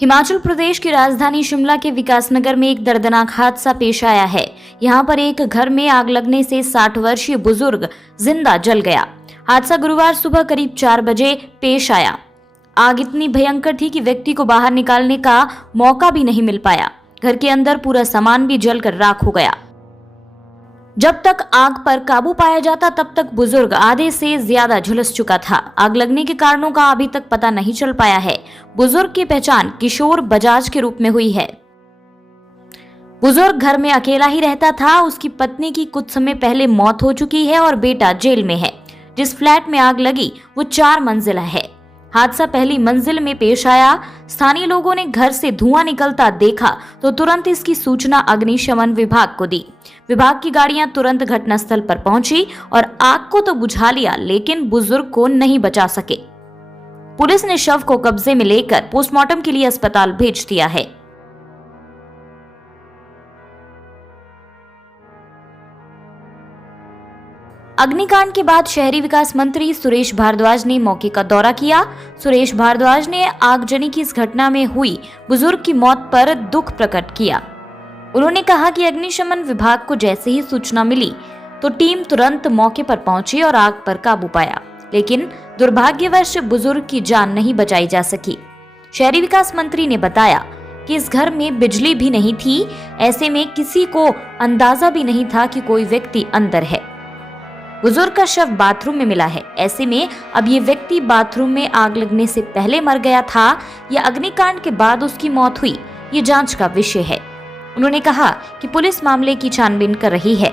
हिमाचल प्रदेश की राजधानी शिमला के विकासनगर में एक दर्दनाक हादसा पेश आया है। यहाँ पर एक घर में आग लगने से 60 वर्षीय बुजुर्ग जिंदा जल गया। हादसा गुरुवार सुबह करीब 4 बजे पेश आया। आग इतनी भयंकर थी कि व्यक्ति को बाहर निकालने का मौका भी नहीं मिल पाया। घर के अंदर पूरा सामान भी जलकर राख हो गया। जब तक आग पर काबू पाया जाता तब तक बुजुर्ग आधे से ज्यादा झुलस चुका था। आग लगने के कारणों का अभी तक पता नहीं चल पाया है। बुजुर्ग की पहचान किशोर बजाज के रूप में हुई है। बुजुर्ग घर में अकेला ही रहता था। उसकी पत्नी की कुछ समय पहले मौत हो चुकी है और बेटा जेल में है। जिस फ्लैट में आग लगी वो 4 मंजिला है। हादसा पहली मंजिल में पेश आया। स्थानीय लोगों ने घर से धुआं निकलता देखा तो तुरंत इसकी सूचना अग्निशमन विभाग को दी। विभाग की गाड़ियां तुरंत घटनास्थल पर पहुंची और आग को तो बुझा लिया, लेकिन बुजुर्ग को नहीं बचा सके। पुलिस ने शव को कब्जे में लेकर पोस्टमार्टम के लिए अस्पताल भेज दिया है। अग्निकांड के बाद शहरी विकास मंत्री सुरेश भारद्वाज ने मौके का दौरा किया। सुरेश भारद्वाज ने आगजनी की इस घटना में हुई बुजुर्ग की मौत पर दुख प्रकट किया। उन्होंने कहा कि अग्निशमन विभाग को जैसे ही सूचना मिली तो टीम तुरंत मौके पर पहुंची और आग पर काबू पाया, लेकिन दुर्भाग्यवश बुजुर्ग की जान नहीं बचाई जा सकी। शहरी विकास मंत्री ने बताया कि इस घर में बिजली भी नहीं थी। ऐसे में किसी को अंदाजा भी नहीं था कि कोई व्यक्ति अंदर है। बुजुर्ग का शव बाथरूम में मिला है। ऐसे में अब ये व्यक्ति बाथरूम में आग लगने से पहले मर गया था या अग्निकांड के बाद उसकी मौत हुई, ये जांच का विषय है। उन्होंने कहा कि पुलिस मामले की छानबीन कर रही है।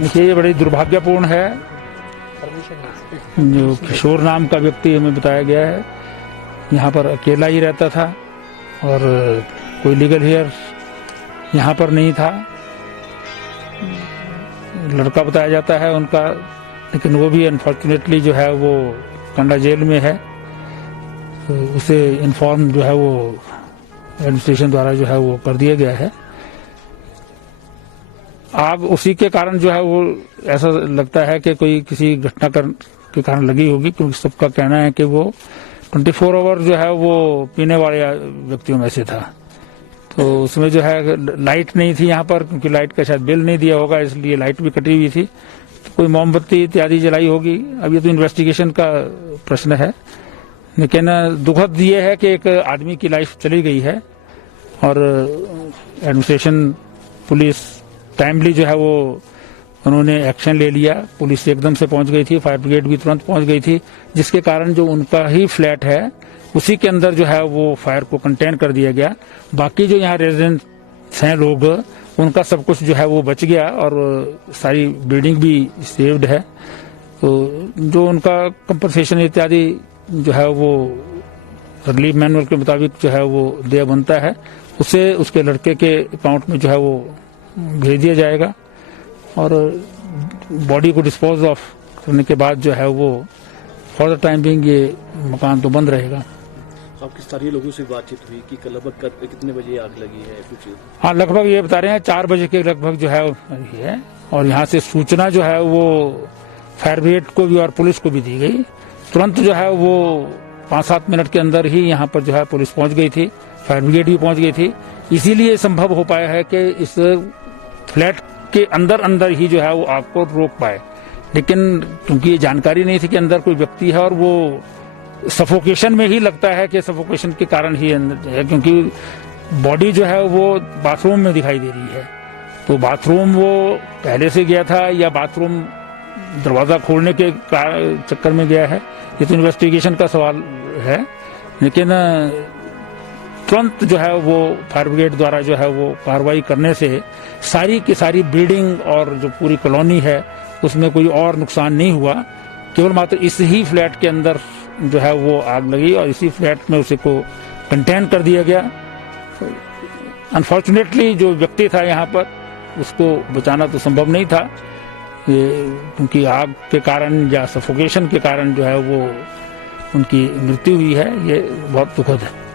देखिए, ये बड़ी दुर्भाग्यपूर्ण है। जो किशोर नाम का व्यक्ति हमें बताया गया है, यहाँ पर अकेला ही रहता था और कोई लीगल हेयर यहाँ पर नहीं था। लड़का बताया जाता है उनका, लेकिन वो भी अनफॉर्चुनेटली जो है वो कंडा जेल में है। तो उसे इन्फॉर्म जो है वो एडमिनिस्ट्रेशन द्वारा जो है वो कर दिया गया है। आग उसी के कारण जो है वो ऐसा लगता है कि कोई किसी घटना के कारण लगी होगी, क्योंकि सबका कहना है कि वो 24 आवर जो है वो पीने वाले व्यक्तियों में से था। तो उसमें जो है लाइट नहीं थी यहाँ पर, क्योंकि लाइट का शायद बिल नहीं दिया होगा, इसलिए लाइट भी कटी हुई थी। तो कोई मोमबत्ती इत्यादि जलाई होगी। अब ये तो इन्वेस्टिगेशन का प्रश्न है, लेकिन दुखद ये है कि एक आदमी की लाइफ चली गई है और एडमिनिस्ट्रेशन पुलिस टाइमली जो है वो उन्होंने एक्शन ले लिया। पुलिस एकदम से पहुंच गई थी, फायर ब्रिगेड भी तुरंत पहुंच गई थी, जिसके कारण जो उनका ही फ्लैट है उसी के अंदर जो है वो फायर को कंटेन कर दिया गया। बाकी जो यहाँ रेजिडेंट्स हैं लोग, उनका सब कुछ जो है वो बच गया और सारी बिल्डिंग भी सेव्ड है। तो जो उनका कंपनसेशन इत्यादि जो है वो रिलीफ मैनुअल के मुताबिक जो है वो देय बनता है, उसे उसके लड़के के अकाउंट में जो है वो भेज दिया जाएगा और बॉडी को डिस्पोज ऑफ करने के बाद जो है वो फॉर द टाइम बिंग ये मकान तो बंद रहेगा। आपके स्थानीय लोगों से बातचीत हुई कि लगभग कितने बजे आग लगी है कुछ? हाँ, लगभग ये बता रहे हैं 4 बजे के लगभग जो है और यहाँ से सूचना जो है वो फायर ब्रिगेड को भी और पुलिस को भी दी गई। तुरंत जो है वो 5-7 मिनट के अंदर ही यहाँ पर जो है पुलिस पहुंच गई थी, फायर ब्रिगेड भी पहुंच गई थी। इसीलिए संभव हो पाया है कि इस फ्लैट के अंदर ही जो है वो आग को रोक पाए। लेकिन क्योंकि ये जानकारी नहीं थी कि अंदर कोई व्यक्ति है और वो सफोकेशन में ही लगता है कि सफोकेशन के कारण ही अंदर है, क्योंकि बॉडी जो है वो बाथरूम में दिखाई दे रही है। तो बाथरूम वो पहले से गया था या बाथरूम दरवाजा खोलने के चक्कर में गया है, ये तो इन्वेस्टिगेशन का सवाल है। लेकिन तुरंत जो है वो फायर ब्रिगेड द्वारा जो है वो कार्रवाई करने से सारी की सारी बिल्डिंग और जो पूरी कॉलोनी है उसमें कोई और नुकसान नहीं हुआ। केवल मात्र इस ही फ्लैट के अंदर जो है वो आग लगी और इसी फ्लैट में उसे को कंटेन कर दिया गया। अनफॉर्चुनेटली जो व्यक्ति था यहाँ पर उसको बचाना तो संभव नहीं था, क्योंकि आग के कारण या सफोकेशन के कारण जो है वो उनकी मृत्यु हुई है। ये बहुत दुखद है।